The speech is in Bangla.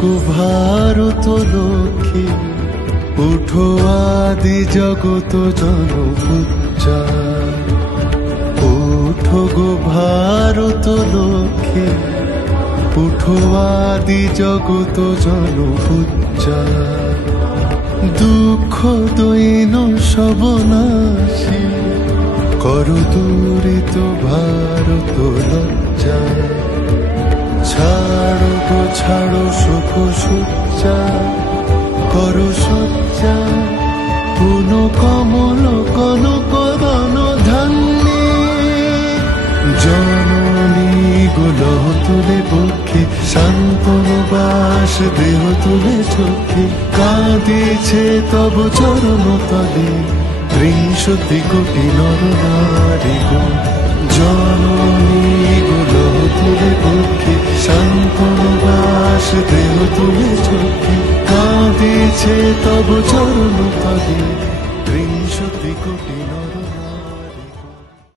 গো ভারত লক্ষ্মী উঠো আদি জগত জনপুজ্জা উঠো গো ভারত লক্ষ্মী উঠো আদি জগত জনপুজ্জা দুঃখ দৈন সবনাশী করো দূরিত ভারত লজ্জা ছাড়ো গো ছাড়ো সুখ সজ্জা করো সজ্জা পুন কমল কনক বন ধান্যে জননী গোলহ তুলে পক্ষে শান্তনু বাস দেহ তুলে চোখে কাঁদিছে তব চরণ তলে ৩০ কোটি নর নারী গো জননী গোলহ তুলে পক্ষে শান্তনু বাস দেহ তুলে চোখে কাঁদিছে তব চরণ তলে ৩০ কোটি নর